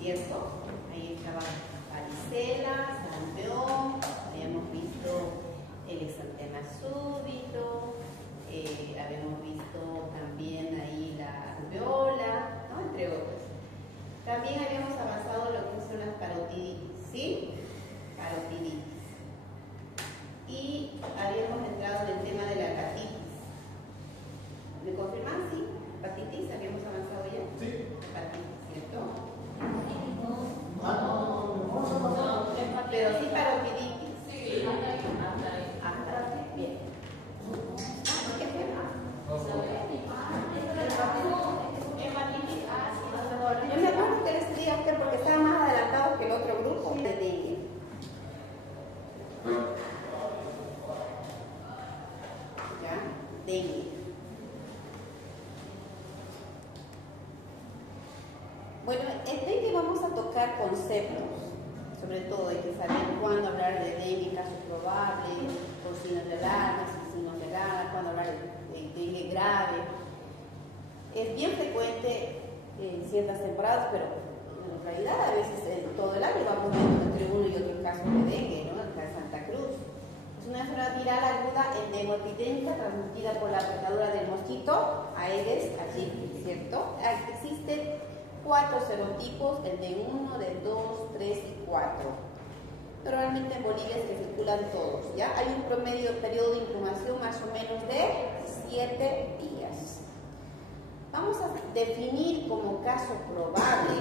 ¿cierto? Ahí estaba varicela, sarampión, habíamos visto el exantema súbito, habíamos visto también ahí la rubeola, ¿no? Entre otros. También habíamos avanzado lo que son las parotiditis, ¿sí? Parotiditis. Y habíamos entrado en el tema de la hepatitis. ¿Me confirman? Sí. Hepatitis, habíamos avanzado ya. Sí. Hepatitis, ¿cierto? No. Pero sí parotiditis. Sí. Hasta ahí. Bien. ¿Qué tema? Hepatitis. Yo me acuerdo que les dije porque estaban más adelantados que el otro grupo de dengue. ¿Ya? Dengue. Bueno, en dengue vamos a tocar conceptos. Sobre todo hay que saber cuándo hablar de dengue, caso probable, por signos de alarma, sin signos de alarma, cuándo hablar de dengue grave. Es bien frecuente en ciertas temporadas, pero en realidad a veces en todo el año vamos viendo entre uno y otro caso de dengue, ¿no? El caso de Santa Cruz. Es una enfermedad viral aguda endemopidémica transmitida por la picadura del mosquito Aedes aegypti, ¿cierto? Existen 4 serotipos, el de 1, de 2, 3 y 4. Normalmente en Bolivia se circulan todos, ¿ya? Hay un promedio periodo de incubación más o menos de 7 días. Vamos a definir como caso probable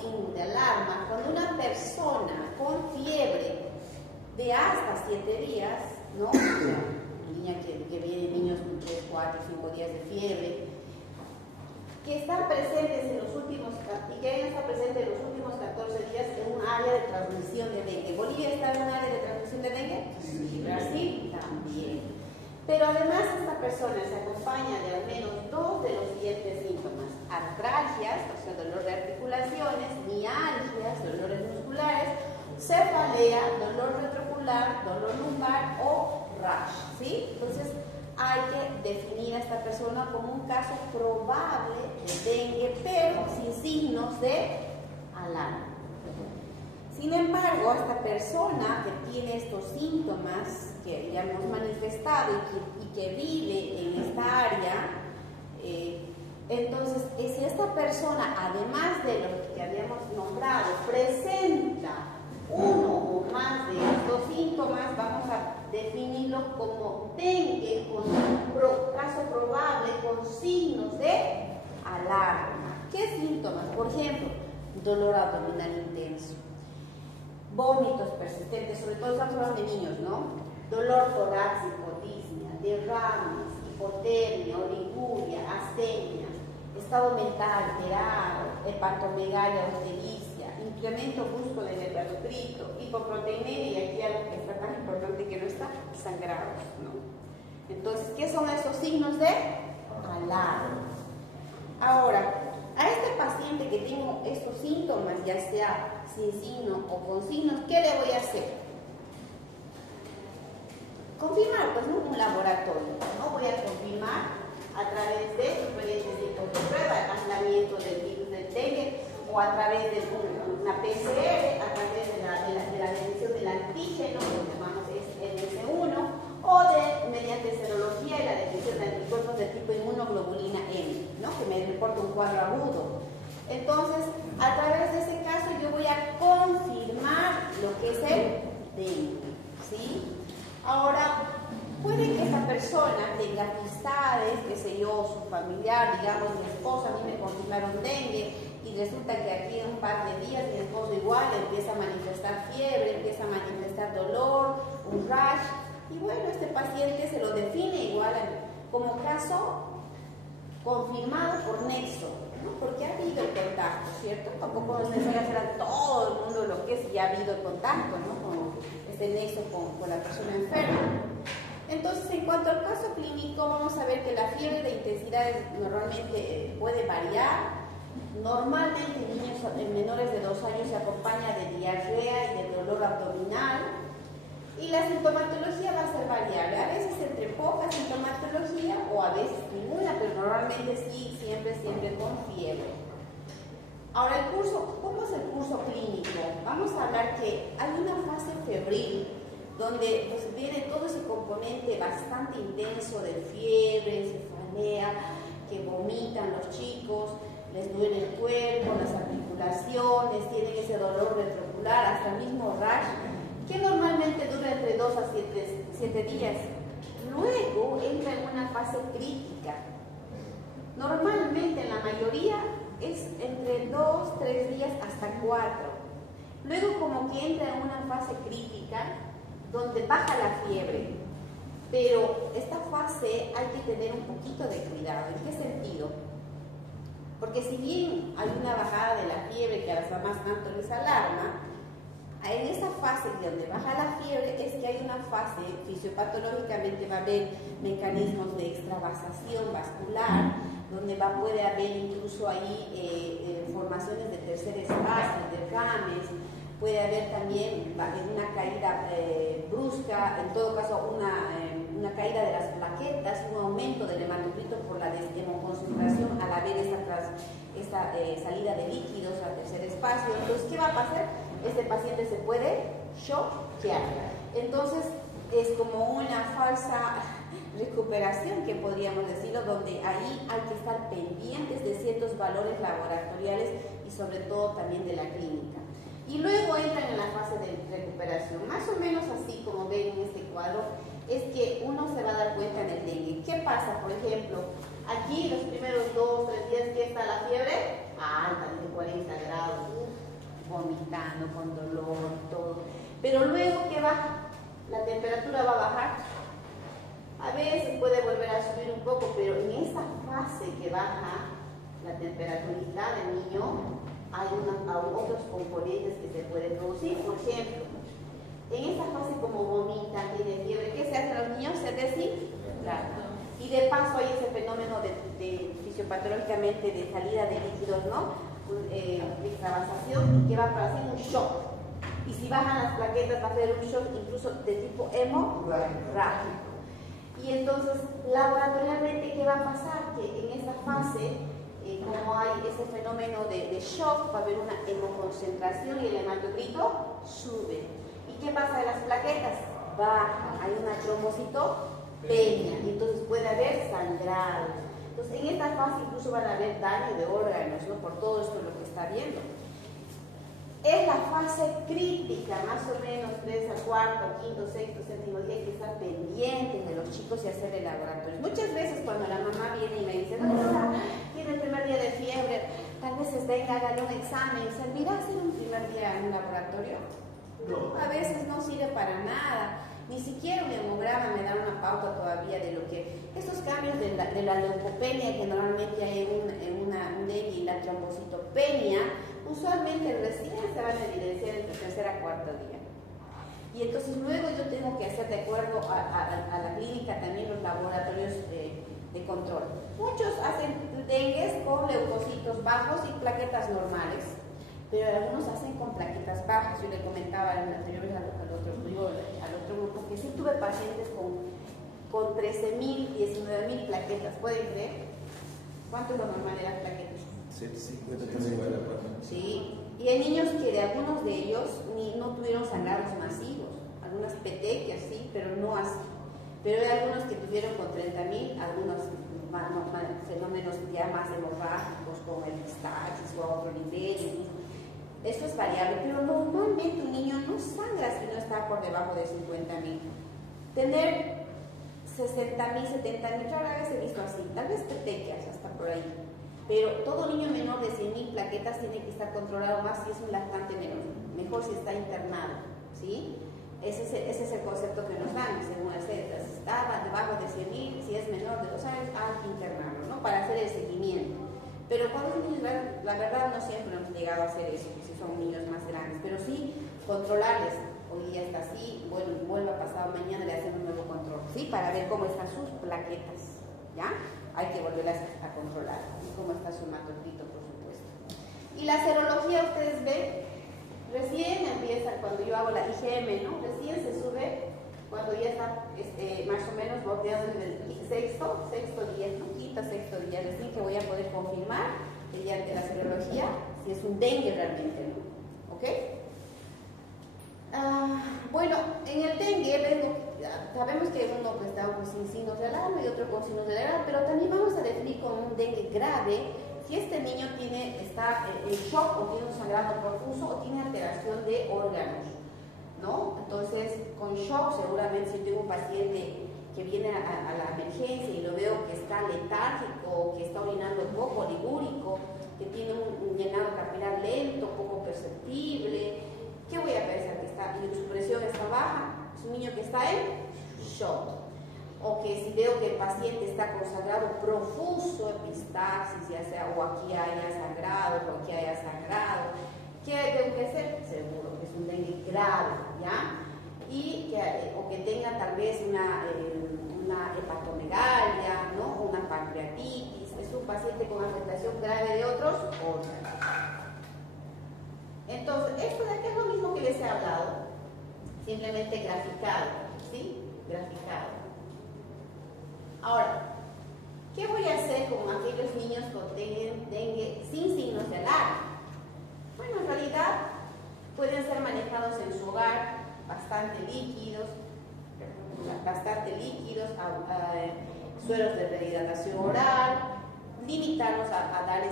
signo de alarma, cuando una persona con fiebre de hasta 7 días, ¿no? O sea, una niña que viene, niños con 3, 4, 5 días de fiebre, que están presentes en los últimos, y que hayan estado presentes en los últimos 14 días en un área de transmisión de dengue. ¿Bolivia está en un área de transmisión de dengue? Sí. Brasil también. Pero además esta persona se acompaña de al menos 2 de los siguientes síntomas: artralgias, o sea, dolor de articulaciones, mialgias, dolores musculares, cefalea, dolor retroocular, dolor lumbar o rash, ¿sí? Entonces hay que definir a esta persona como un caso probable de dengue, pero sin signos de alarma. Sin embargo, esta persona que tiene estos síntomas que ya hemos manifestado y que vive en esta área, entonces, si esta persona, además de lo que habíamos nombrado, presenta uno o más de estos síntomas, vamos a definirlo como dengue, con caso probable con signos de alarma. ¿Qué síntomas? Por ejemplo, dolor abdominal intenso, vómitos persistentes, sobre todo estamos hablando de niños, ¿no? Dolor torácico, disnea, derrames, hipotermia, oliguria, astenia, estado mental alterado, hepatomegalia o ictericia, incremento brusco del hepatocrito, hipoproteinemia, y aquí algo que está tan importante que no está, sangrados, ¿no? Entonces, ¿qué son estos signos de alarma? Ahora, a este paciente que tengo estos síntomas, ya sea sin signo o con signos, ¿qué le voy a hacer? Confirmar, pues, ¿no? Un laboratorio, ¿no? Voy a confirmar a través de diferentes tipos de pruebas, aislamiento del virus del dengue, o a través de una PCR, a través de la medición del antígeno, lo que llamamos MS1, o mediante serología y la detección de anticuerpos de tipo inmunoglobulina M, ¿no? Que me reporta un cuadro agudo. Entonces, a través de ese caso yo voy a confirmar lo que es el dengue, ¿sí? Ahora, puede que esta persona tenga amistades, qué sé yo, su familiar, digamos, mi esposa, a mí me confirmaron dengue, y resulta que aquí en un par de días mi esposo igual empieza a manifestar fiebre, empieza a manifestar dolor, un rash, y bueno, este paciente se lo define igual como caso confirmado por nexo, ¿no? Porque ha habido el contacto, ¿cierto? Tampoco es necesario hacer a todo el mundo lo que es, ya ha habido el contacto, ¿no? Como este nexo con la persona enferma. Entonces, en cuanto al caso clínico, vamos a ver que la fiebre de intensidad normalmente puede variar. Normalmente en niños menores de 2 años se acompaña de diarrea y de dolor abdominal. Y la sintomatología va a ser variable, a veces entre poca sintomatología o a veces ninguna, pero normalmente sí, siempre con fiebre. curso, ¿cómo es el curso clínico? Vamos a hablar que hay una fase febril donde pues, viene todo ese componente bastante intenso de fiebre, cefalea, que vomitan los chicos, les duele el cuerpo, las articulaciones, tienen ese dolor retroocular, hasta el mismo rash, que normalmente dura entre 2 a 7 días. Luego entra en una fase crítica. Normalmente en la mayoría es entre 2, 3 días hasta 4. Luego como que entra en una fase crítica donde baja la fiebre. Pero esta fase hay que tener un poquito de cuidado. ¿En qué sentido? Porque si bien hay una bajada de la fiebre que a las mamás tanto les alarma, en esa fase donde baja la fiebre es que hay una fase, fisiopatológicamente va a haber mecanismos de extravasación vascular, donde puede haber incluso ahí formaciones de tercer espacio, derrames, puede haber también una caída brusca, en todo caso una caída de las plaquetas, un aumento del hematocrito por la deshemoconcentración al haber esta salida de líquidos al tercer espacio. Entonces, ¿qué va a pasar? Este paciente se puede choquear. Entonces, es como una falsa recuperación, que podríamos decirlo, donde ahí hay que estar pendientes de ciertos valores laboratoriales y sobre todo también de la clínica. Y luego entran en la fase de recuperación, más o menos así como ven en este cuadro, es que uno se va a dar cuenta en el dengue. ¿Qué pasa? Por ejemplo, aquí los primeros 2, 3 días que está la fiebre alta, de 40 grados, vomitando, con dolor, todo. Pero luego que baja, la temperatura va a bajar. A veces puede volver a subir un poco, pero en esa fase que baja la temperatura del niño, hay otros componentes que se pueden producir. Por ejemplo, en esta fase como vomitan, tiene fiebre, ¿qué se hace a los niños? Se deshidratan. Y de paso hay ese fenómeno de fisiopatológicamente de salida de líquidos, ¿no? De extravasación, que va a hacer un shock. Y si bajan las plaquetas va a hacer un shock incluso de tipo hemorrágico. Y entonces, laboratorialmente, ¿qué va a pasar? Que en esa fase, como hay ese fenómeno de shock, va a haber una hemoconcentración y el hematocrito sube. ¿Y qué pasa de las plaquetas? Baja, hay una trombocitopenia, entonces puede haber sangrado. Entonces, en esta fase incluso van a haber daño de órganos, ¿no? Por todo esto lo que está viendo. Es la fase crítica, más o menos 3 al 4, 5, 6, 7 día, que estar pendientes de los chicos y hacer el laboratorio. Muchas veces cuando la mamá viene y me dice, doctora, tiene el primer día de fiebre, tal vez venga, hágale un examen, ¿servirá hacer un primer día en un laboratorio? No, a veces no sirve para nada. Ni siquiera un hemograma me da una pauta todavía de lo que... Estos cambios de la leucopenia que normalmente hay en un dengue y la trombocitopenia, usualmente recién se van a evidenciar entre el tercer a cuarto día. Y entonces luego yo tengo que hacer de acuerdo a la clínica también los laboratorios de control. Muchos hacen dengues con leucocitos bajos y plaquetas normales, pero algunos hacen con plaquetas bajas. Yo le comentaba en anteriores al otro grupo que sí tuve pacientes con 13.000, 19.000 plaquetas. ¿Pueden creer? ¿Cuánto es lo normal de las plaquetas? 50. Sí, y hay niños que de algunos de ellos no tuvieron sangrados masivos, algunas petequias sí, pero no así. Pero hay algunos que tuvieron con 30.000, algunos fenómenos ya más hemorrágicos como el estasis o a otro nivel. Esto es variable, pero normalmente un niño no sangra si no está por debajo de 50.000. Tener 60.000, 70.000, rara vez he visto así, tal vez petequias hasta por ahí. Pero todo niño menor de 100.000 plaquetas tiene que estar controlado más si es un lactante menor, mejor si está internado, ¿sí? Ese es el concepto que nos dan, según el CEDAS. Si está debajo de 100.000, si es menor de 2 años, hay que internarlo, ¿no? Para hacer el seguimiento. Pero cuando los niños, la verdad, no siempre hemos llegado a hacer eso, si son niños más grandes, pero sí controlarles. Hoy día está así, bueno, vuelve a pasado mañana, le hacen un nuevo control, ¿sí? Para ver cómo están sus plaquetas, ¿ya? Hay que volverlas a controlar, y cómo está su hematocrito, por supuesto. Y la serología, ustedes ven, recién empieza cuando yo hago la IgM, ¿no? Recién se sube cuando ya está más o menos bordeando en el sexto día, ¿no? Quinto, sexto día, recién que voy a poder confirmar mediante la serología si si es un dengue realmente, ¿no? ¿Ok? Bueno, en el dengue sabemos que uno pues, está sin signos de alarma y otro con signos de alarma, pero también vamos a definir como un dengue grave si este niño está en shock o tiene un sangrado profuso o tiene alteración de órganos, ¿no? Entonces, con shock, seguramente si tengo un paciente que viene a la emergencia y lo veo que está letárgico, que está orinando poco, ligúrico, que tiene un llenado capilar lento, poco perceptible, ¿qué voy a pensar? Que su presión está baja, es un niño que está en shock. O que si veo que el paciente está con sangrado profuso, epistaxis, ya sea o aquí haya sangrado o aquí haya sangrado, ¿qué tengo que hacer? Seguro que es un dengue grave, ¿ya? O que tenga tal vez una hepatomegalia, ¿no? Una pancreatitis, es un paciente con afectación grave de otros órganos. Entonces, esto de aquí es lo mismo que les he hablado, simplemente graficado, ¿sí? Graficado. Ahora, ¿qué voy a hacer con aquellos niños que dengue sin signos de alarma? Bueno, en realidad pueden ser manejados en su hogar, bastante líquidos, sueros de rehidratación oral, limitarnos a dar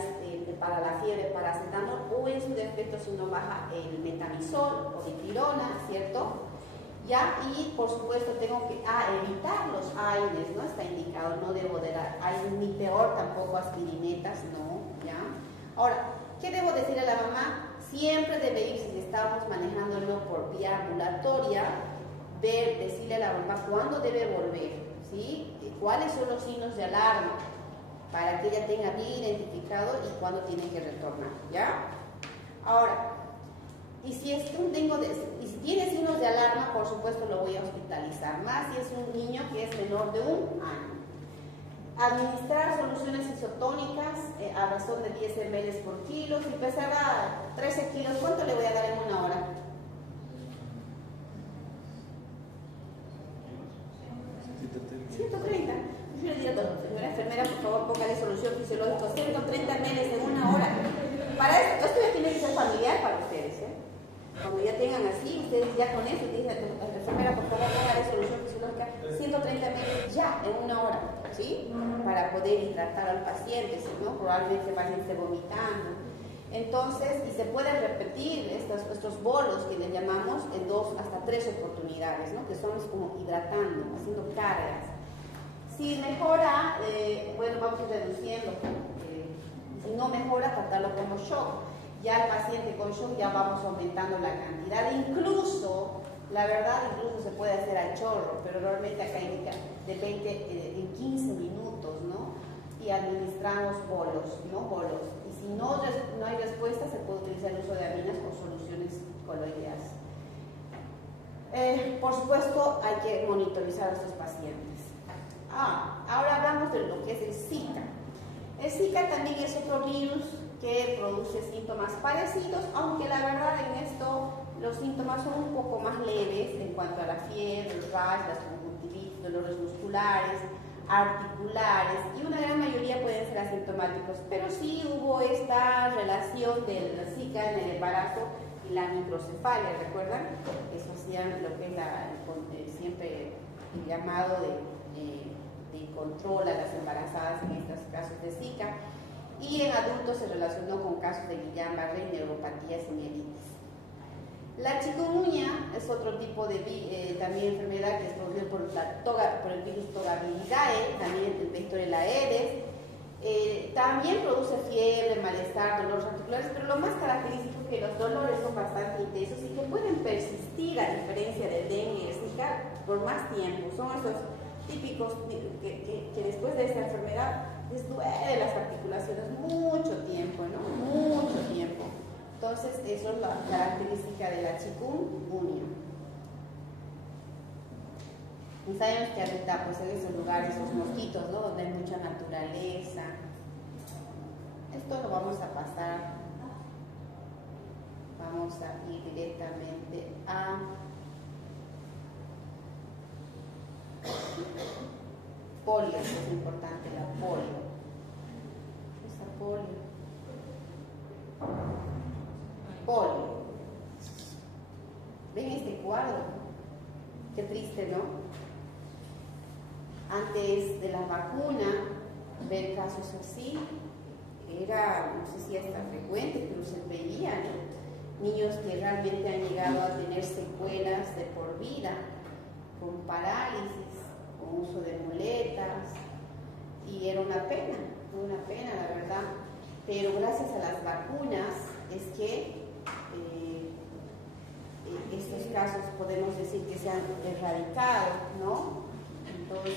para la fiebre paracetamol o en su defecto si no baja el metamizol o dipirona, ¿cierto? ¿Ya? Y por supuesto tengo que evitar los AINES, ¿no? Está indicado, no debo de dar AINES, ni peor tampoco aspirinetas, ¿no? ¿Ya? Ahora, ¿qué debo decir a la mamá? Siempre debe ir, si estamos manejándolo por vía ambulatoria, decirle a la mamá cuándo debe volver, ¿sí? ¿Cuáles son los signos de alarma? Para que ella tenga bien identificado y cuándo tiene que retornar, ¿ya? Ahora, y si tiene signos de alarma, por supuesto lo voy a hospitalizar, más si es un niño que es menor de 1 año. Administrar soluciones isotónicas a razón de 10 ml por kilo. Si pesara 13 kilos, ¿cuánto le voy a dar en una hora? 130. Yo le diría, señora enfermera, por favor, póngale solución fisiológica, 130 ml en una hora. Para esto ya tiene que ser familiar para ustedes, ¿eh? Cuando ya tengan así, ustedes ya con eso, dicen, enfermera, por favor, póngale solución fisiológica, 130 ml ya en una hora, ¿sí? Para poder hidratar al paciente, si no, probablemente el paciente esté vomitando. Entonces, y se pueden repetir estos bolos que le llamamos en 2 hasta 3 oportunidades, ¿no? Que son como hidratando, haciendo cargas. Si mejora, bueno, vamos reduciendo. Si no mejora, tratarlo como shock. Ya el paciente con shock ya vamos aumentando la cantidad. Incluso, la verdad, incluso se puede hacer al chorro, pero realmente acá indica de 20 en 15 minutos, ¿no? Y administramos bolos, ¿no? Bolos. Y si no hay respuesta, se puede utilizar el uso de aminas con soluciones coloidales. Por supuesto, hay que monitorizar a estos pacientes. Ahora hablamos de lo que es el Zika. El Zika también es otro virus que produce síntomas parecidos, aunque la verdad en esto los síntomas son un poco más leves en cuanto a la fiebre, el rash, las conjuntivitis, dolores musculares, articulares, y una gran mayoría pueden ser asintomáticos, pero sí hubo esta relación del Zika en el embarazo y la microcefalia, ¿recuerdan? Eso hacían lo que es siempre el llamado de control a las embarazadas en estos casos de Zika, y en adultos se relacionó con casos de Guillain-Barré y neuropatías y mielitis. La chikungunya es otro tipo de también enfermedad que es producida por el virus Tobacco-Viridae, también el vector de la Aedes. También produce fiebre, malestar, dolores articulares, pero lo más característico es que los dolores son bastante intensos y que pueden persistir, a diferencia del dengue y el Zika, por más tiempo. Son esos típicos que después de esta enfermedad les duele las articulaciones mucho tiempo, ¿no? Mucho tiempo. Entonces, eso es la característica de la chikungunya. Y sabemos que ahorita, pues en esos lugares, los mosquitos, ¿no? Donde hay mucha naturaleza. Esto lo vamos a pasar. Vamos a ir directamente a polio, es importante la polio. Esa polio. polio. ¿Ven este cuadro? Qué triste, ¿no? Antes de la vacuna, ver casos así era, no sé si es tan frecuente, pero se veían niños que realmente han llegado a tener secuelas de por vida, con parálisis, con uso de muletas, y era una pena, la verdad. Pero gracias a las vacunas es que estos casos podemos decir que se han erradicado, ¿no? Entonces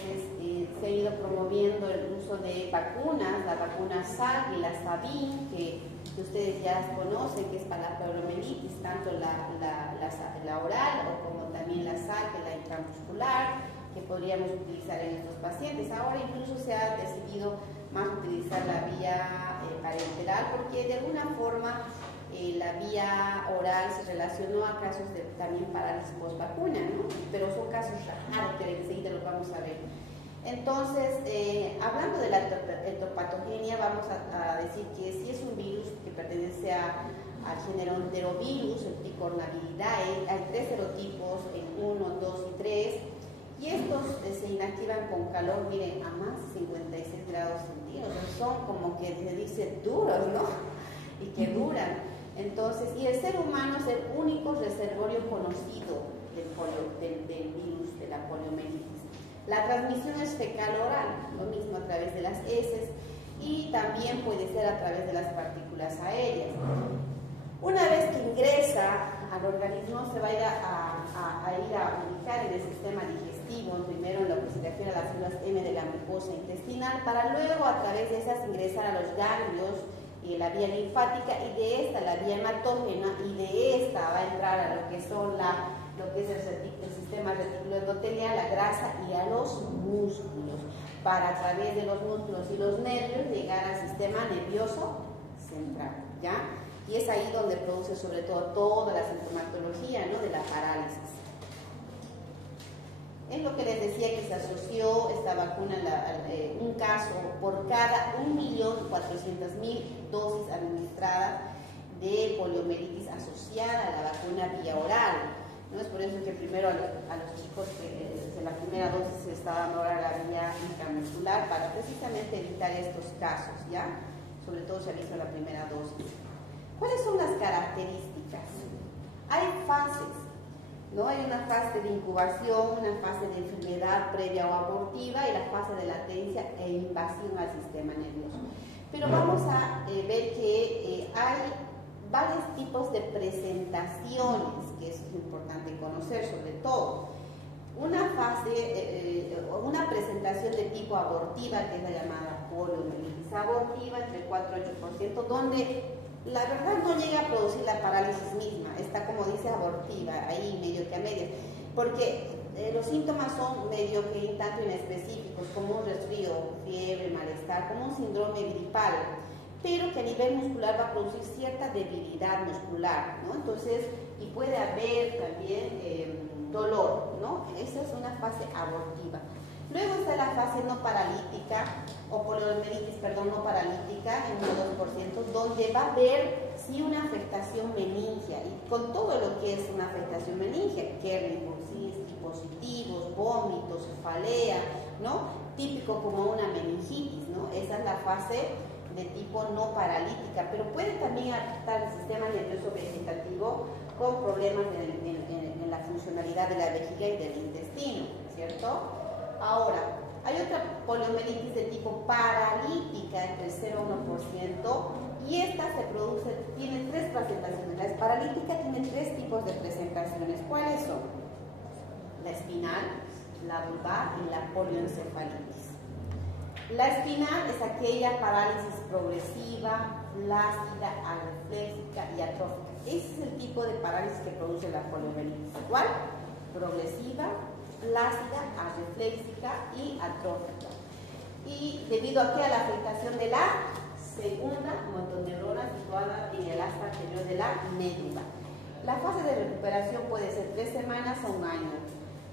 se ha ido promoviendo el uso de vacunas, la vacuna SAC y la Sabin, que ustedes ya las conocen, que es para la poliomielitis, tanto la oral o como también la SAC, la intramuscular, que podríamos utilizar en estos pacientes. Ahora incluso se ha decidido más utilizar la vía parenteral, porque de alguna forma la vía oral se relacionó a casos de también parálisis post vacuna, ¿no? Pero son casos raros que enseguida los vamos a ver. Entonces, hablando de la ectopatogenia, vamos a decir que si es un virus que pertenece al género enterovirus, el Picornaviridae, hay 3 serotipos, el 1, 2 y 3, y estos se inactivan con calor, miren, a más de 56 grados centígrados, son como que se dice duros, ¿no? Y que duran. Entonces, y el ser humano es el único reservorio conocido del virus de la poliomielitis. La transmisión es fecal-oral, lo mismo a través de las heces, y también puede ser a través de las partículas aéreas. Una vez que ingresa al organismo, se va a ir a ubicar en el sistema digestivo, primero en lo que se refiere a las células M de la mucosa intestinal, para luego a través de esas ingresar a los ganglios y la vía linfática, y de esta la vía hematógena, y de esta va a entrar a lo que son lo que es el sistema reticuloendotelial, la grasa, y a los músculos, para a través de los músculos y los nervios llegar al sistema nervioso central, ¿ya? Y es ahí donde produce sobre todo toda la sintomatología, ¿no?, de la parálisis. Es lo que les decía, que se asoció esta vacuna, un caso por cada 1.400.000 dosis administradas de poliomielitis asociada a la vacuna vía oral, ¿no? Es por eso que primero a los chicos que desde la primera dosis se está dando ahora la vía intramuscular, para precisamente evitar estos casos, ¿ya? Sobre todo se hizo la primera dosis. ¿Cuáles son las características? Hay fases, ¿no? Hay una fase de incubación, una fase de enfermedad previa o abortiva, y la fase de latencia e invasión al sistema nervioso. Pero vamos a ver que hay varios tipos de presentaciones, que es importante conocer sobre todo. Una fase, una presentación de tipo abortiva, que es la llamada poliomielitis abortiva, entre 4 y 8%, donde la verdad no llega a producir la parálisis misma, está como dice abortiva, ahí medio que a medio, porque los síntomas son medio que tanto inespecíficos, como un resfrío, fiebre, malestar, como un síndrome gripal, pero que a nivel muscular va a producir cierta debilidad muscular, ¿no? Entonces, y puede haber también dolor, ¿no? Esa es una fase abortiva. Luego está la fase no paralítica, o poliomielitis, perdón, no paralítica, en un 2%, donde va a haber sí una afectación meningia, y con todo lo que es una afectación meningia, Kernicterus positivos, vómitos, cefalea, ¿no? Típico como una meningitis, ¿no? Esa es la fase de tipo no paralítica, pero puede también afectar el sistema nervioso vegetativo con problemas en la funcionalidad de la vejiga y del intestino, ¿cierto? Ahora, hay otra poliomielitis de tipo paralítica, entre el 0 y 1%, y esta tiene 3 presentaciones. La paralítica tiene 3 tipos de presentaciones. ¿Cuáles son? La espinal, la vulvar y la polioencefalitis. La espinal es aquella parálisis progresiva, flácida, arrefléxica y atrófica. Ese es el tipo de parálisis que produce la poliomielitis. ¿Cuál? Progresiva, flácida, arrefléxica y atrófica. Y debido a la afectación de la segunda motoneurona situada en el asta anterior de la médula. La fase de recuperación puede ser 3 semanas a 1 año.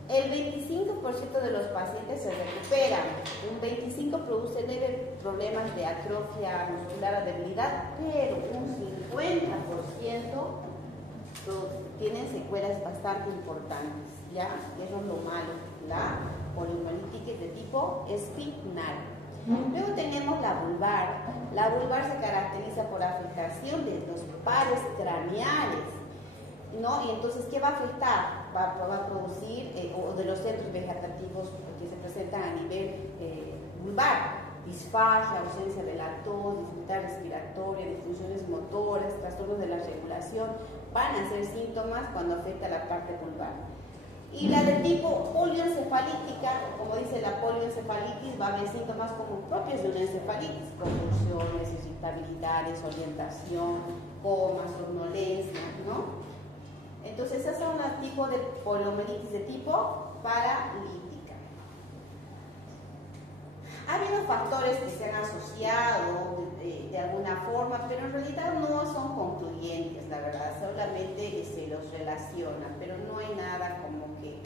El 25% de los pacientes se recuperan, un 25% produce leves problemas de atrofia muscular o debilidad, pero un 50% tienen secuelas bastante importantes, ¿ya? Eso es lo malo, la poliomielitis de tipo espinal. Luego tenemos la vulvar. La vulvar se caracteriza por afectación de los pares craneales, ¿no? Y entonces, ¿qué va a afectar? Va a producir, o de los centros vegetativos que se presentan a nivel vulvar, disfagia, ausencia de lactosis, dificultad respiratoria, disfunciones motoras, trastornos de la regulación, van a ser síntomas cuando afecta la parte vulvar. Y la de tipo polioencefalítica, como dice la polioencefalitis, va a haber síntomas como propios de una encefalitis, convulsiones, irritabilidad, desorientación, coma, somnolencia, ¿no? Entonces, esas son los tipos de poliomielitis de tipo paralítica. Ha habido factores que se han asociado de alguna forma, pero en realidad no son concluyentes, la verdad, solamente se los relaciona, pero no hay nada como que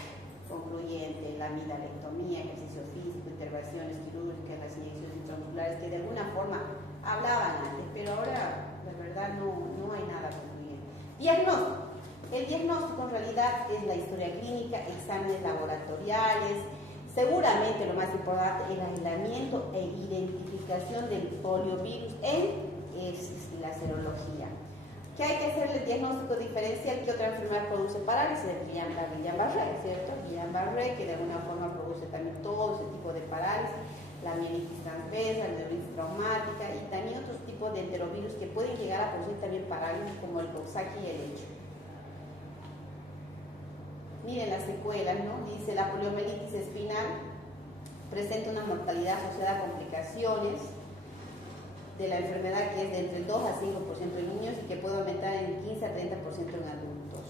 concluyente. La amidalectomía, ejercicio físico, intervenciones quirúrgicas, las inyecciones intramusculares, que de alguna forma hablaban antes, pero ahora, la verdad, no hay nada concluyente. Diagnóstico. El diagnóstico en realidad es la historia clínica, exámenes laboratoriales. Seguramente lo más importante es el aislamiento e identificación del poliovirus en la serología. ¿Qué hay que hacer el diagnóstico diferencial? ¿Qué otra enfermedad produce parálisis? El Guillain-Barré, ¿cierto? Guillain-Barré, que de alguna forma produce también todo ese tipo de parálisis, la mielitis transversa, la neuritis traumática y también otros tipos de enterovirus que pueden llegar a producir también parálisis, como el Coxsackie y el hecho. Miren las secuelas, ¿no? Dice la poliomielitis espinal presenta una mortalidad asociada a complicaciones de la enfermedad que es de entre el 2 a 5% en niños y que puede aumentar en 15 a 30% en adultos.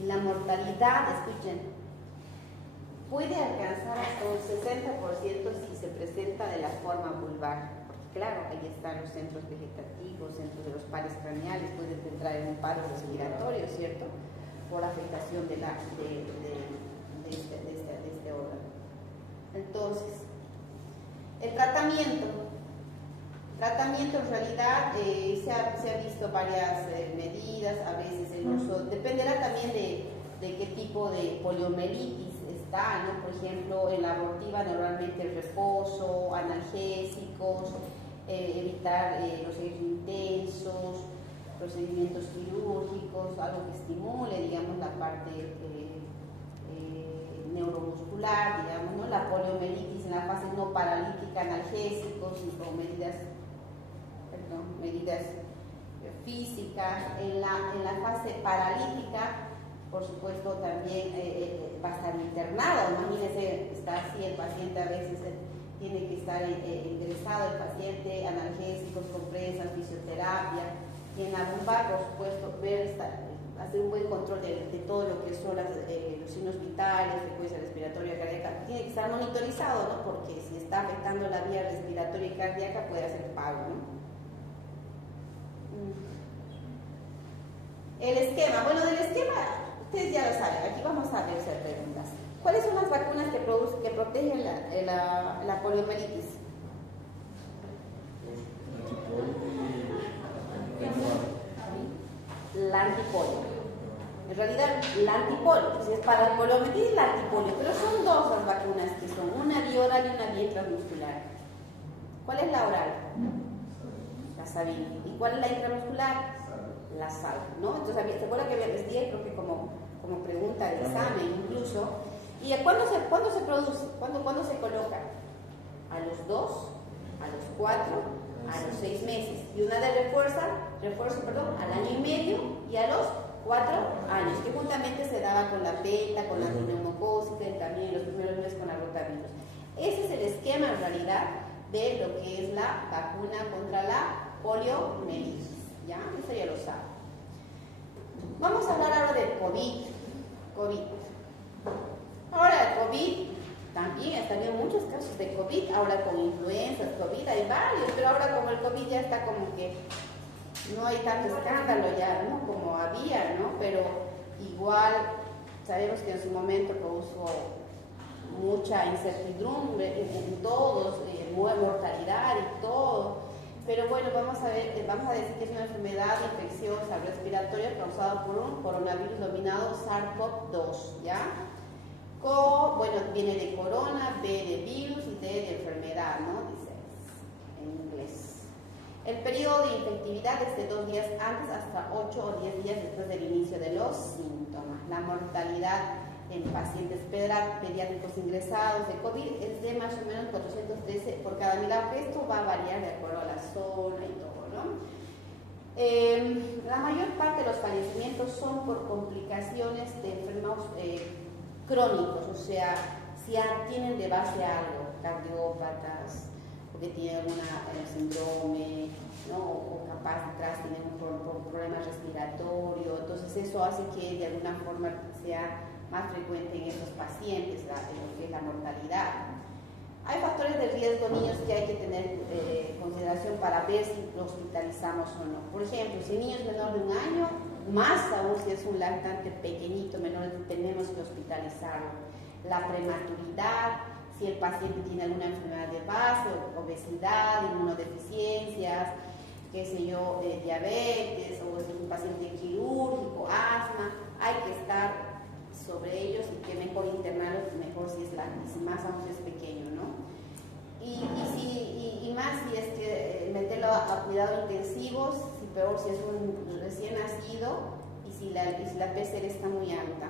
Y la mortalidad, escuchen, puede alcanzar hasta un 60% si se presenta de la forma vulvar. Porque claro, ahí están los centros vegetativos, centros de los pares craneales, puede entrar en un paro respiratorio, ¿cierto? Por afectación de este órgano. Entonces, el tratamiento en realidad se ha visto varias medidas, a veces el uso, dependerá también de qué tipo de poliomielitis está, ¿no? Por ejemplo, en la abortiva normalmente el reposo, analgésicos, evitar los ejercicios intensos, procedimientos quirúrgicos, algo que estimule, digamos, la parte neuromuscular, digamos, ¿no? La poliomielitis en la fase no paralítica, analgésicos o medidas físicas. En la fase paralítica, por supuesto, también va a estar internado. Imagínense, está así el paciente, a veces tiene que estar ingresado el paciente, analgésicos, compresas, fisioterapia. Y en la lumbar, por supuesto, hacer un buen control de todo lo que son los signos vitales, frecuencia respiratoria cardíaca. Tiene que estar monitorizado, ¿no? Porque si está afectando la vía respiratoria y cardíaca puede hacer paro, ¿no? El esquema. Bueno, del esquema, ustedes ya lo saben. Aquí vamos a ver preguntas. ¿Cuáles son las vacunas que protegen la poliomielitis? La antipolio. En realidad, la antipolio, si es para el poliomielitis, la antipolio, pero son dos las vacunas que son, una vía oral y una vía intramuscular. ¿Cuál es la oral? La Sabin. ¿Y cuál es la intramuscular? La Sal, ¿no? Entonces, ¿se acuerdan que les dije, creo que como pregunta de examen incluso? ¿Y cuándo se produce? ¿Cuándo se coloca? A los 2, a los 4, a los 6 meses. Y una de refuerzo, al año y medio y a los 4 años, que juntamente se daba con la beta, con la neumocócica y también los primeros meses con la rotavirus. Ese es el esquema en realidad de lo que es la vacuna contra la poliomielitis. ¿Ya? Eso ya lo saben. Vamos a hablar ahora del COVID. Ahora el COVID también ha habido muchos casos de COVID, ahora con influencias, COVID, hay varios, pero ahora como el COVID ya está como que no hay tanto escándalo ya, ¿no? Como había, ¿no? Pero igual sabemos que en su momento produjo mucha incertidumbre en todos, mortalidad y todo. pero bueno, vamos a decir que es una enfermedad infecciosa respiratoria causada por un coronavirus denominado SARS-CoV-2, ¿ya? Bueno, viene de corona, B de virus y D de enfermedad, ¿no? Dice en inglés. El periodo de infectividad es de 2 días antes hasta 8 o 10 días después del inicio de los síntomas. La mortalidad en pacientes pediátricos ingresados de COVID es de más o menos 413 por cada 1000, aunque esto va a variar de acuerdo a la zona y todo, ¿no? La mayor parte de los fallecimientos son por complicaciones de enfermos crónicos, o sea, si tienen de base algo, cardiópatas, porque tienen algún síndrome, ¿no? O capaz detrás tienen un problema respiratorio, entonces eso hace que de alguna forma sea más frecuente en estos pacientes, lo que es la mortalidad. Hay factores de riesgo, niños, que hay que tener en consideración para ver si lo hospitalizamos o no. Por ejemplo, si el niño es menor de 1 año, más aún si es un lactante pequeñito, menor, tenemos que hospitalizarlo. La prematuridad, si el paciente tiene alguna enfermedad de base, obesidad, inmunodeficiencias, qué sé yo, diabetes, o es un paciente quirúrgico, asma, hay que estar sobre ellos y que mejor internarlos, mejor si más aún si es pequeño, ¿no? Y más si es que meterlo a cuidados intensivos, si peor si es un recién nacido y si la PCR está muy alta.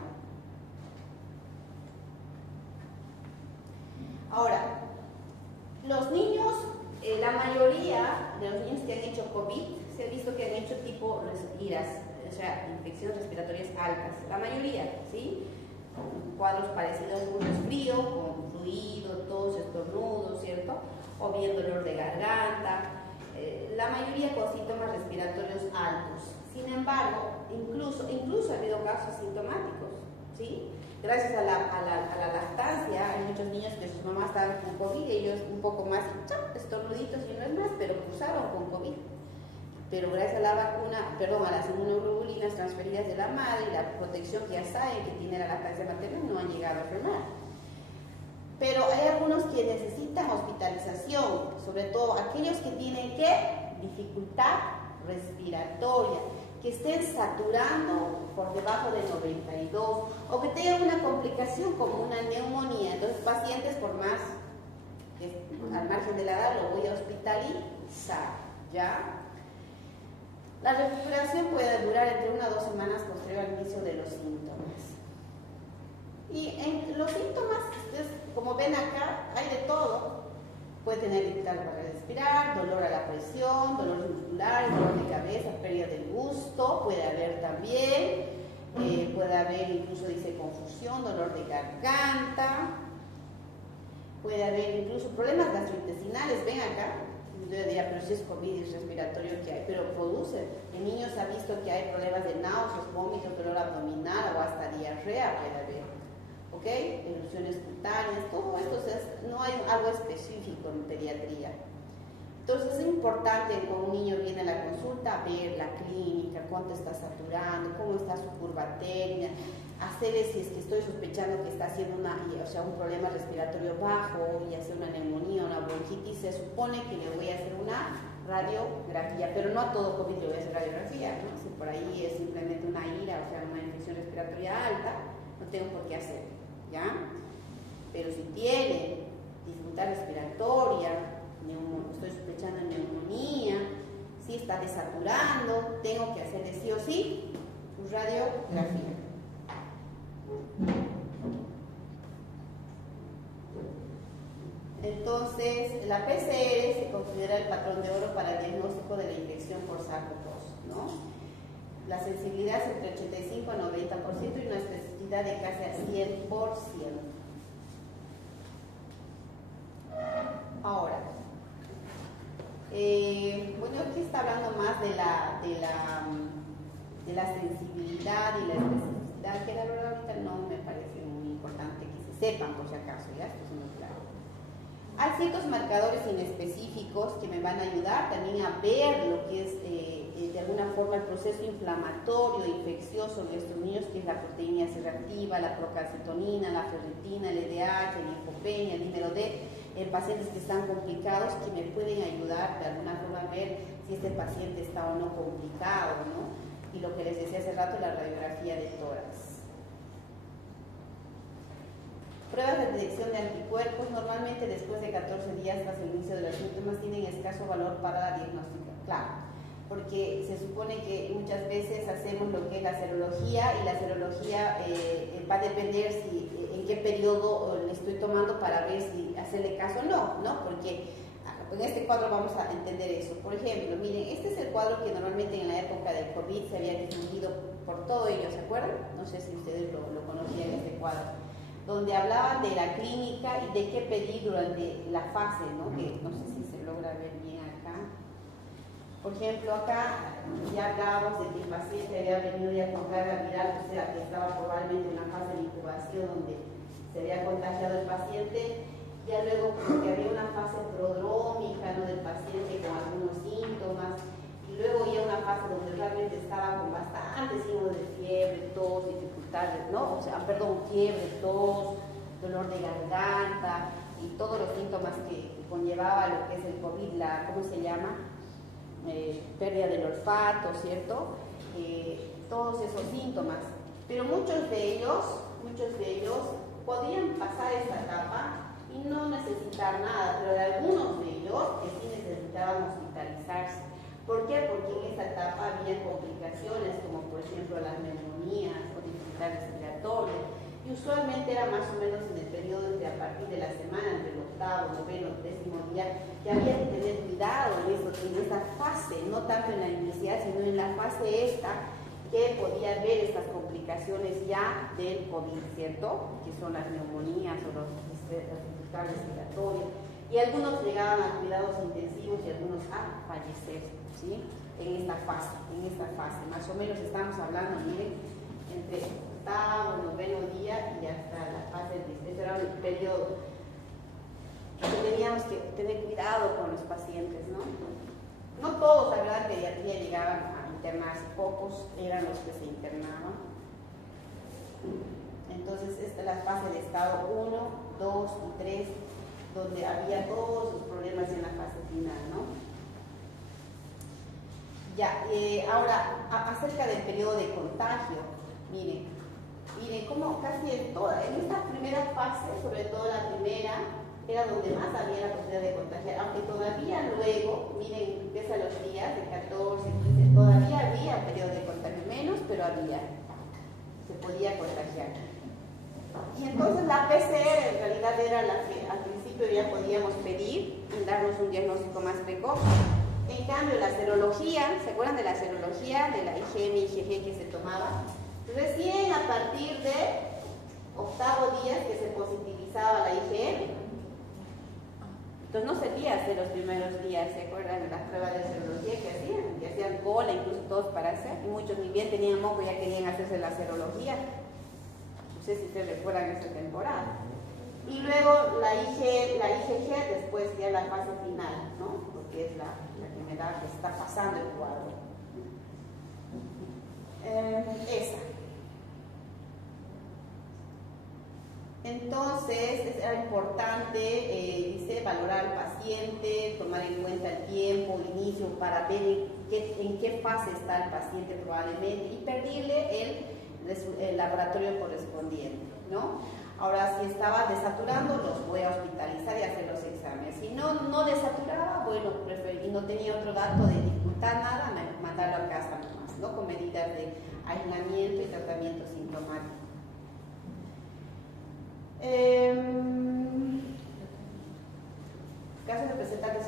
Ahora, los niños, la mayoría de los niños que han hecho COVID, se ha visto que han hecho tipo IRAS, o sea, infecciones respiratorias altas, la mayoría, ¿sí? Cuadros parecidos a un resfrío, con fluido, tos, estornudos, ¿cierto? O bien dolor de garganta, la mayoría con síntomas respiratorios altos. Sin embargo, incluso ha habido casos sintomáticos, ¿sí? Gracias a la lactancia, hay muchos niños que sus mamás estaban con COVID y ellos un poco más estornuditos y no es más, pero cruzaron con COVID. Pero gracias a la vacuna, a las inmunoglobulinas transferidas de la madre y la protección que ya saben que tiene la lactancia materna, no han llegado a enfermar. Pero hay algunos que necesitan hospitalización, sobre todo aquellos que tienen dificultad respiratoria, que estén saturando por debajo de 92 o que tengan una complicación como una neumonía. Entonces, pacientes, por más que al margen de la edad, lo voy a hospitalizar, ¿ya? La recuperación puede durar entre 1 a 2 semanas posterior al inicio de los síntomas. Y en los síntomas, como ven acá, hay de todo. Puede tener dificultad para respirar, dolor a la presión, dolores musculares, dolor de cabeza, pérdida del gusto, puede haber también, puede haber incluso, dice, confusión, dolor de garganta, puede haber incluso problemas gastrointestinales, ven acá. Yo diría, pero si es COVID respiratorio que hay, pero produce. En niños se ha visto que hay problemas de náuseas, vómitos, dolor abdominal o hasta diarrea puede haber, ¿ok? Erupciones cutáneas, todo esto no hay algo específico en pediatría. Entonces es importante cuando un niño viene a la consulta ver la clínica, cuánto está saturando, cómo está su curva técnica, hacerle si es que estoy sospechando que está haciendo un problema respiratorio bajo, ya sea una neumonía, una bronquitis, se supone que le voy a hacer una radiografía, pero no a todo COVID le voy a hacer radiografía, ¿no? Si por ahí es simplemente una IRA, o sea, una infección respiratoria alta, no tengo por qué hacer, ¿ya? Pero si tiene dificultad respiratoria, estoy sospechando neumonía, si está desaturando, tengo que hacerle sí o sí su radiografía. Entonces, la PCR se considera el patrón de oro para el diagnóstico de la infección por SARS-CoV-2, ¿no? La sensibilidad es entre 85 a 90% y una especificidad de casi al 100%. Ahora, bueno, aquí está hablando más de la sensibilidad y la especificidad, que la verdad ahorita no me parece muy importante que se sepan, por si acaso, ya esto es muy claro. Hay ciertos marcadores inespecíficos que me van a ayudar también a ver lo que es de alguna forma el proceso inflamatorio infeccioso de estos niños, que es la proteína C reactiva, la procalcitonina, la ferritina, el EDH, la linfopenia, el dímero D, en pacientes que están complicados, que me pueden ayudar de alguna forma a ver si este paciente está o no complicado, ¿no? Y lo que les decía hace rato, la radiografía de tórax. Pruebas de detección de anticuerpos. Normalmente después de 14 días tras el inicio de los síntomas tienen escaso valor para la diagnóstica. Claro, porque se supone que muchas veces hacemos lo que es la serología, y la serología va a depender en qué periodo le estoy tomando para ver si hacerle caso o no, ¿no? Porque en este cuadro vamos a entender eso. Por ejemplo, miren, este es el cuadro que normalmente en la época del COVID se había difundido por todo ello, ¿se acuerdan? No sé si ustedes lo conocían, este cuadro, donde hablaban de la clínica y de qué pedir durante la fase, ¿no? Que no sé si se logra ver bien acá. Por ejemplo, acá ya hablábamos de que el paciente había venido ya con carga viral, o sea, que estaba probablemente en una fase de incubación donde se había contagiado el paciente. Ya luego como que había una fase prodrómica, ¿no?, del paciente con algunos síntomas, y luego ya una fase donde realmente estaba con bastantes signos de fiebre, tos, dificultades, ¿no? O sea, perdón, fiebre, tos, dolor de garganta y todos los síntomas que conllevaba lo que es el COVID, ¿cómo se llama? Pérdida del olfato, ¿cierto? Todos esos síntomas. Pero muchos de ellos podían pasar esta etapa y no necesitar nada, pero de algunos de ellos que sí necesitaban hospitalizarse. ¿Por qué? Porque en esta etapa había complicaciones como por ejemplo las neumonías o dificultades respiratorias, y usualmente era más o menos en el periodo de a partir de la semana, entre el 8º, 9º, 10º día, que había que tener cuidado en esta fase, no tanto en la inicial, sino en la fase esta, que podía ver estas complicaciones ya del COVID, ¿cierto? Que son las neumonías o las dificultades respiratorias, y algunos llegaban a cuidados intensivos y algunos a fallecer, ¿sí? En esta fase, más o menos estamos hablando, miren, entre 8º, 9º día y hasta la fase de este era el periodo que teníamos que tener cuidado con los pacientes, ¿no? No todos, la verdad, pediatría llegaban a internarse, pocos eran los que se internaban. Entonces, esta es la fase de estado 1, 2 y 3, donde había todos los problemas en la fase final, ¿no? Ya, ahora, acerca del periodo de contagio, miren cómo casi en esta primera fase, sobre todo la primera, era donde más había la posibilidad de contagiar, aunque todavía luego, miren, empieza los días de 14, 15, todavía había periodo de contagio, menos, pero se podía contagiar. Y entonces la PCR en realidad era la que al principio ya podíamos pedir y darnos un diagnóstico más precoz. En cambio, la serología, ¿se acuerdan de la serología, de la IgM y IgG que se tomaba? Recién a partir de 8º día que se positivizaba la IgM. Entonces no servía hacer los primeros días, ¿se acuerdan de las pruebas de serología que hacían cola, incluso todos para hacer? Y muchos ni bien tenían moco, ya querían hacerse la serología. No sé si ustedes recuerdan esa temporada. Y luego la IgG después ya la fase final, ¿no? Porque es la que me da que está pasando el cuadro. Esa. Entonces, era importante, dice, valorar al paciente, tomar en cuenta el tiempo, el inicio, para ver en qué fase está el paciente probablemente y pedirle el laboratorio correspondiente, ¿no? Ahora, si estaba desaturando, los voy a hospitalizar y hacer los exámenes. Si no desaturaba, bueno, y no tenía otro dato de dificultad, nada, mandarlo a casa nomás, ¿no? Con medidas de aislamiento y tratamiento sintomático. Casos de presentar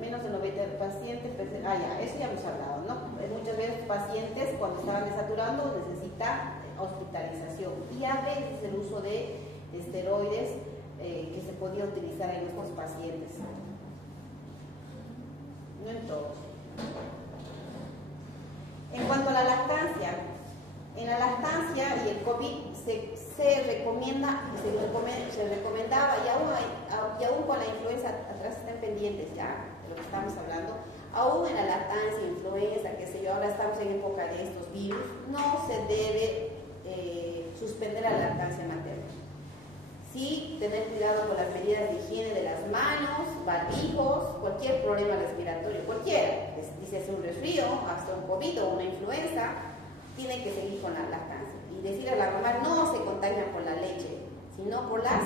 menos de 90 pacientes, eso ya hemos hablado, ¿no? Muchas veces pacientes cuando estaban desaturando necesitan hospitalización, y a veces el uso de esteroides que se podía utilizar en estos pacientes, no en todos. En cuanto a la lactancia, en la lactancia y el COVID se recomendaba, y aún con la influenza, atrás están pendientes ya de lo que estamos hablando, aún en la lactancia, influenza, qué sé yo, ahora estamos en época de estos virus, no se debe suspender la lactancia materna. Sí, tener cuidado con las medidas de higiene de las manos, barbijos, cualquier problema respiratorio, cualquiera. Dice es un resfrío, hasta un COVID o una influenza, tiene que seguir con la lactancia. Y decir a la mamá, no se contagia por la leche, sino por las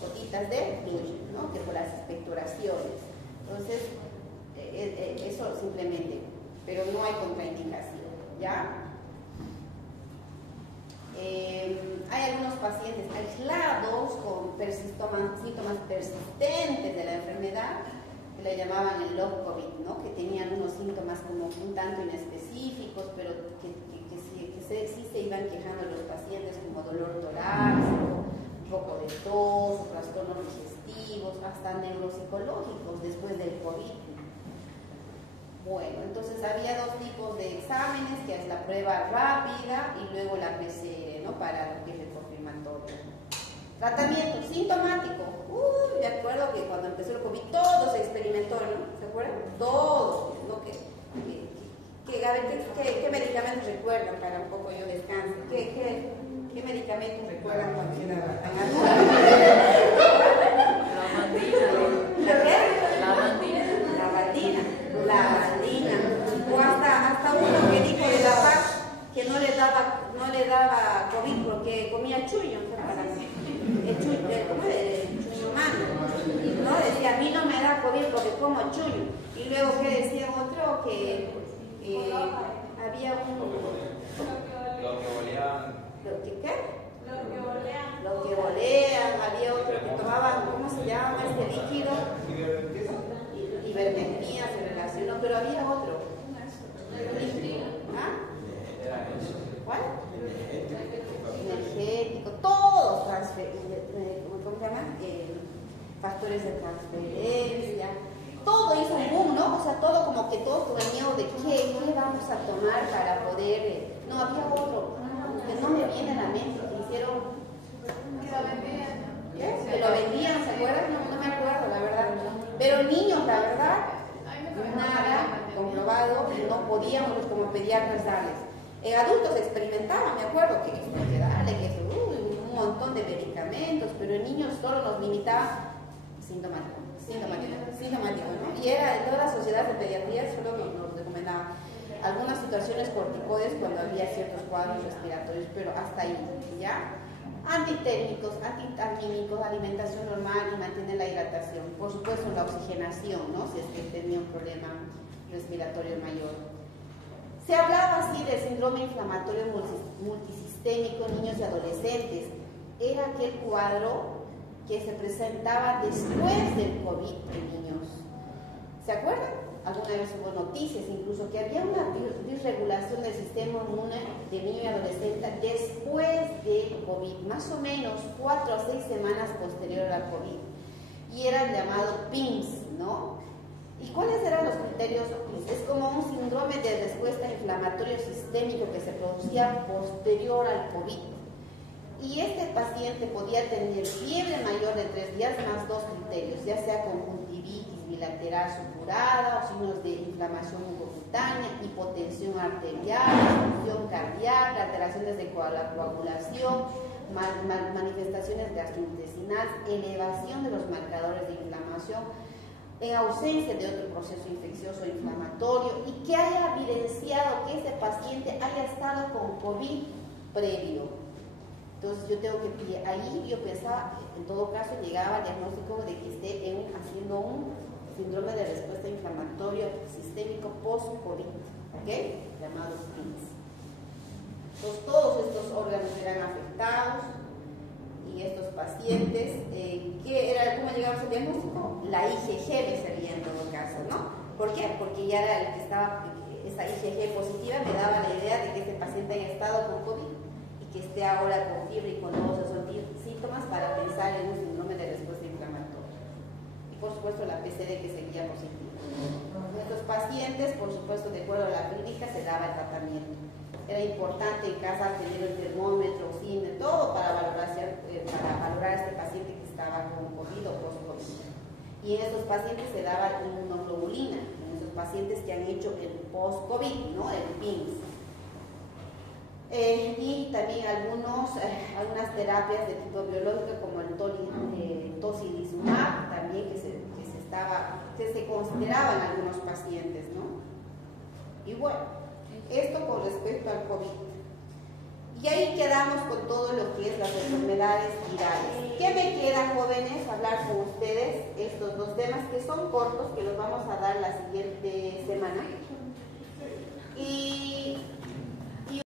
gotitas de leche, ¿no? Que por las expectoraciones. Entonces, eso simplemente, pero no hay contraindicación, ¿ya? Hay algunos pacientes aislados con síntomas persistentes de la enfermedad, que le llamaban el long COVID, ¿no? Que tenían unos síntomas como un tanto inespecíficos, pero sí se iban quejando los pacientes, como dolor torácico, un poco de tos, trastornos digestivos, hasta neuropsicológicos después del COVID. Bueno, entonces había dos tipos de exámenes, que es la prueba rápida y luego la PCR, ¿no? Para lo que es el confirmatorio. Tratamiento sintomático. Me acuerdo que cuando empezó el COVID todo se experimentó, ¿no? ¿Se acuerdan? Todo. ¿No? A ver, ¿qué medicamentos recuerdan para un poco yo descanse? ¿Qué medicamentos recuerdan cuando era La bandina, o hasta uno que dijo de La Paz que no le daba COVID porque comía chuño, el chuño humano, ¿no? Decía, a mí no me da COVID porque como chuño. Y luego que decía otro que había lo que bolean, había otro que tomaban, ¿cómo se llama este líquido? Ivermectina se relacionó, pero había otro. ¿Ah? ¿Cuál? Energético, todos ¿cómo se llaman? Factores de transferencia. Todo hizo un boom, ¿no? O sea, todo como que todos con el miedo de qué vamos a tomar para poder. No, había otro que no me viene a la mente, que hicieron. Que lo vendían, ¿se acuerdan? No me acuerdo, la verdad. Pero niños, la verdad, nada comprobado, y no podíamos como pediatras darles. Adultos experimentaban, me acuerdo, que eso hay que darle, que eso, un montón de medicamentos, pero en niños solo nos limitaba sintomático, ¿no? Y era en toda la sociedad de pediatría, solo nos recomendaban algunas situaciones corticoides cuando había ciertos cuadros respiratorios, pero hasta ahí, ¿ya? Antitérmicos, antihistamínicos, alimentación normal y mantener la hidratación. Por supuesto, la oxigenación, ¿no? Si es que tenía un problema respiratorio mayor. Se hablaba así de síndrome inflamatorio multisistémico en niños y adolescentes. Era aquel cuadro que se presentaba después del COVID en niños. ¿Se acuerdan? Alguna vez hubo noticias incluso que había una disregulación del sistema inmune de niño y adolescente después del COVID, más o menos 4 a 6 semanas posterior al COVID. Y era el llamado PIMS, ¿no? ¿Y cuáles eran los criterios? Es como un síndrome de respuesta inflamatorio sistémico que se producía posterior al COVID. Y este paciente podía tener fiebre mayor de 3 días más 2 criterios, ya sea conjuntivitis bilateral supurada o signos de inflamación mucocutánea, hipotensión arterial, disfunción cardíaca, alteraciones de la coagulación, manifestaciones gastrointestinales, elevación de los marcadores de inflamación, en ausencia de otro proceso infeccioso inflamatorio y que haya evidenciado que este paciente haya estado con COVID previo. Entonces ahí yo pensaba, en todo caso llegaba al diagnóstico de que esté haciendo un síndrome de respuesta inflamatorio sistémico post-COVID, ¿ok? Llamado PIMS. Entonces todos estos órganos eran afectados y estos pacientes, ¿cómo llegamos al diagnóstico? La IgG me servía en todo caso, ¿no? ¿Por qué? Porque ya era el que estaba, esta IgG positiva me daba la idea de que este paciente haya estado con COVID y que esté ahora con fiebre y con todos esos síntomas para pensar en un síndrome de respuesta inflamatoria. Y por supuesto la PCR que seguía positiva. Nuestros pacientes, por supuesto, de acuerdo a la clínica, se daba el tratamiento. Era importante en casa tener el termómetro, oxímetro, todo para valorar a este paciente que estaba con COVID o post-COVID. Y en estos pacientes se daba inmunoglobulina, en estos pacientes que han hecho el post-COVID, ¿no? El PIMS. Y también algunas terapias de tipo biológico como el tocilizumab, también que se consideraba en algunos pacientes, ¿no? Y bueno, esto con respecto al COVID. Y ahí quedamos con todo lo que es las enfermedades virales. ¿Qué me queda, jóvenes? Hablar con ustedes estos dos temas que son cortos, que los vamos a dar la siguiente